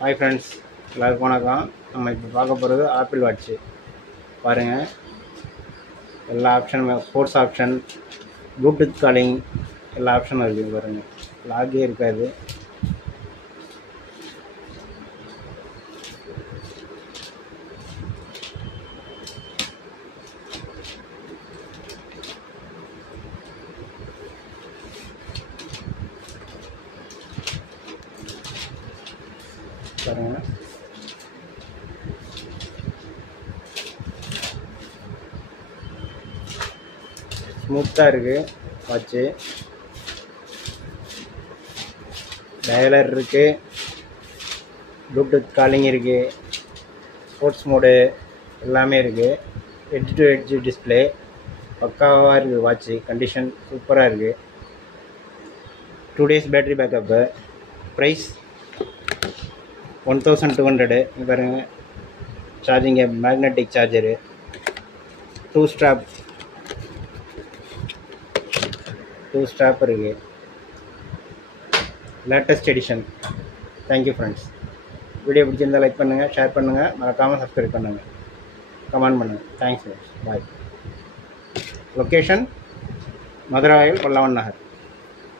Hi friends, எல்லாருக்கும் வணக்கம். நம்ம இப்போ பார்க்க போகிறது ஆப்பிள் வாட்ச்சு. பாருங்கள், எல்லா ஆப்ஷனுமே ஸ்போர்ட்ஸ் ஆப்ஷன், ப்ளூடூத் காலிங் எல்லா ஆப்ஷனும் இருக்குது. பாருங்கள், லாகே இருக்காது. பாருங்கள், ஸ்மூத்தாக இருக்குது வாட்ச்சு. டயலர் இருக்குது, ப்ளூடூத் காலிங் இருக்குது, ஸ்போர்ட்ஸ் மோடு எல்லாமே இருக்குது. எட்ஜ் டு எட்ஜ் டிஸ்பிளே பக்காவாக இருக்குது. வாட்ச்சு கண்டிஷன் சூப்பராக இருக்குது. 2 days பேட்டரி பேக்கப்பு. ப்ரைஸ் 1200. பாருங்கள், சார்ஜிங்கு மேக்னெட்டிக் சார்ஜரு, 2 ஸ்ட்ராப் இருக்குது. Latest edition. Thank you friends. Video பிடிச்சிருந்தால் லைக் பண்ணுங்கள், ஷேர் பண்ணுங்கள், மறக்காமல் சப்ஸ்கிரைப் பண்ணுங்கள், கமெண்ட் பண்ணுங்கள். தேங்க்ஸ் ஃப்ரெண்ட்ஸ், பாய். லொக்கேஷன் மதுராயில் கொல்லவன் நகர்.